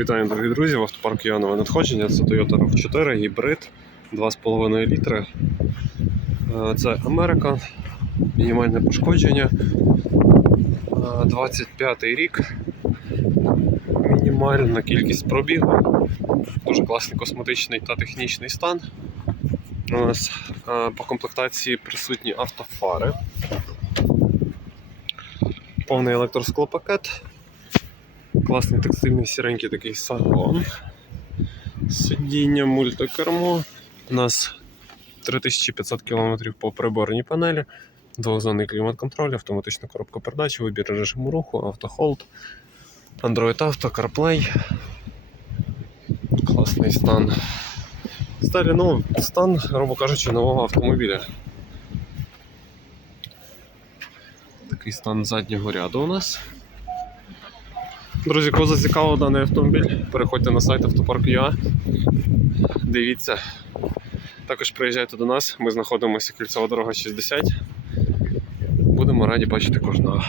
Вітаю, дорогі друзі! В автопарку Янове надходження. Це Toyota RAV4 гібрид 2,5 літри. Е, Це Америка, мінімальне пошкодження. Е, 25 рік. Мінімальна кількість пробігу. Дуже класний косметичний та технічний стан. У нас е, по комплектації присутні автофари. Повний електросклопакет. Класний текстильний сіренький такий салон. Сидіння, мультикермо. У нас 3500 км по приборній панелі, двохзонний клімат-контроль, автоматична коробка передач, вибір режиму руху, автохолд, Android Auto, CarPlay. Класний стан. Сталі, ну, стан, грубо кажучи, нового автомобіля. Такий стан заднього ряду у нас. Друзі, кого зацікавив даний автомобіль, переходьте на сайт автопарк.ua, дивіться. Також приїжджайте до нас, ми знаходимося кільцева дорога 60. Будемо раді бачити кожного.